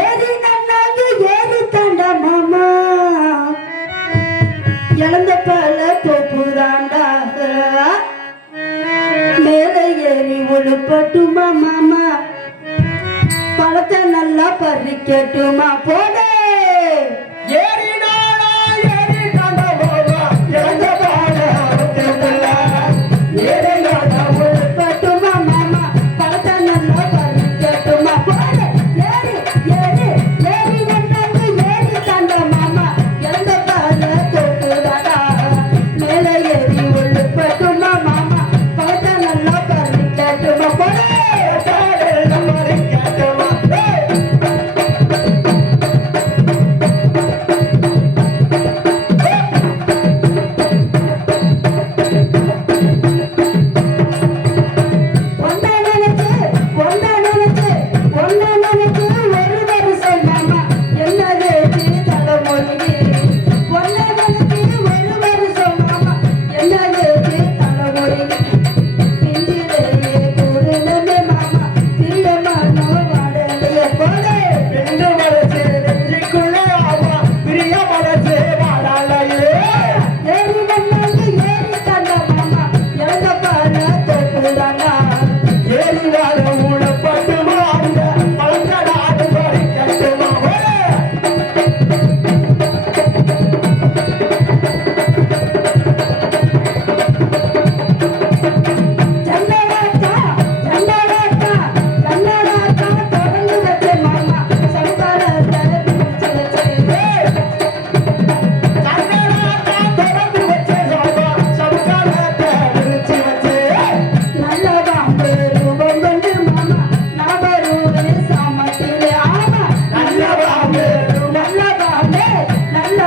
ஏறி நன்னாங்க ஏறி தாண்டா மாமா. இழந்த பல தொப்பு தாண்டா மேலே ஏறி ஒழுப்பட்டுமா மாமா. பழத்தை நல்லா பறிக்கட்டுமா? போட. pra நல்ல